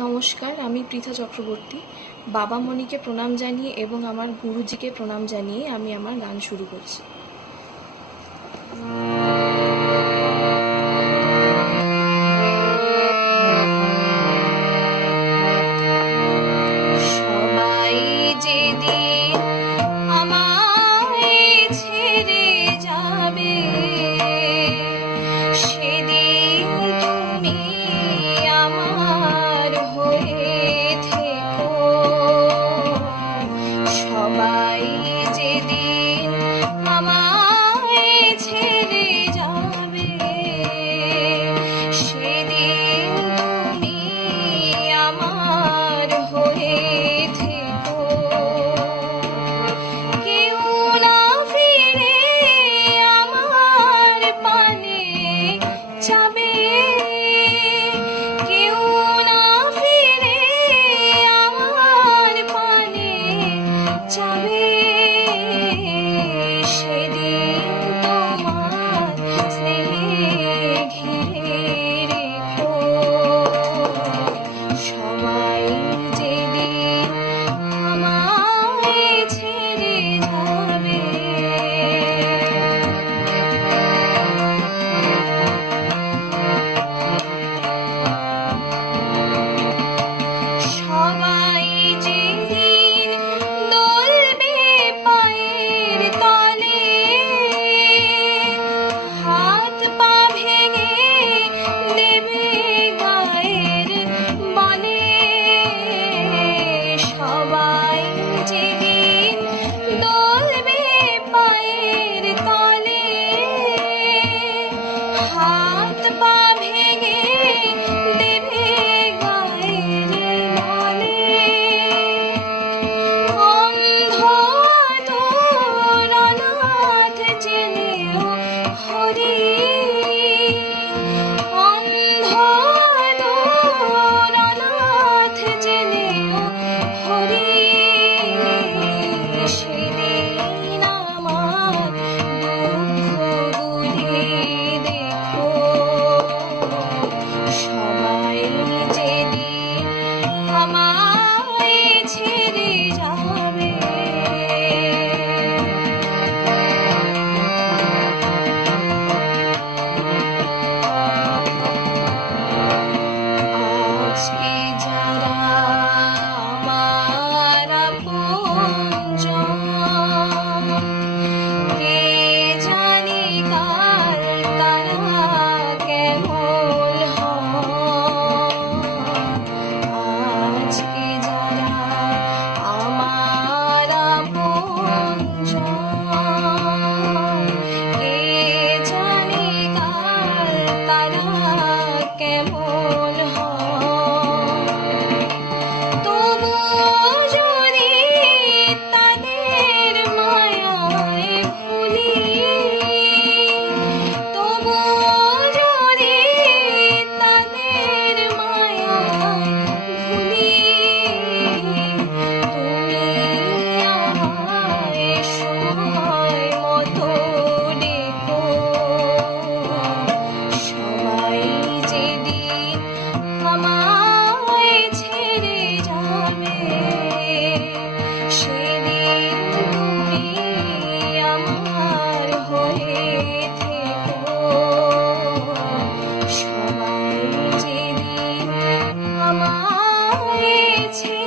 নমস্কার, আমি পৃথা চক্রবর্তী। বাবা মণিকে প্রণাম জানিয়ে এবং আমার গুরুজিকে প্রণাম জানিয়ে আমি আমার গান শুরু করছি। সবাই যেদিন আমায় ছেড়ে যাবে, সেদিন তুমি আমার হয়ে থেকো। সবাই যেদিন আমায় ছেড়ে যাবে, সেদিন তুমি আমার হয়ে থেকো। কেউ না ফিরে আমার পানে যাবে, কেউ না ফিরে আমার পানে যাবে, সেদিন তোমার স্নেহে ঘিরে রেখো। সবাই যেদিন আমায় ছেড়ে যাবে, সবাই যেদিন দোলবে পায়ের তলে, হাত পা ভেঙে দেবে গায়ের বলে। সবাই যেদিন দোলবে পায়ের তলে, হাত পা ভেঙে দেবে গায়ের বলে। অন্ধ আদর অনাথ জেনেও হরি, অন্ধ আদর অনাথ জেনেও হরি, সেদিন আমার দুঃখগুলি দেখো। সবাই যেদিন আমায় ছেড়ে যাবে, আজকে যারা আমার আপনজন, কে জানি কাল তারা কেমন হয়। আজকে যারা আমার আপনজন, কে জানি কাল তারা কেমন হয়। তবুও যদি তাদের মায়ায় ভুলি, তবুও যদি তাদের মায়ায় ভুলি, তুমি আমায় সময় মতো ডেকো। সবাই যেদিন আমায় ছেড়ে যাবে, সেদিন তুমি আমার হয়ে থেকো। সবাই যেদিন আমায় ছেড়ে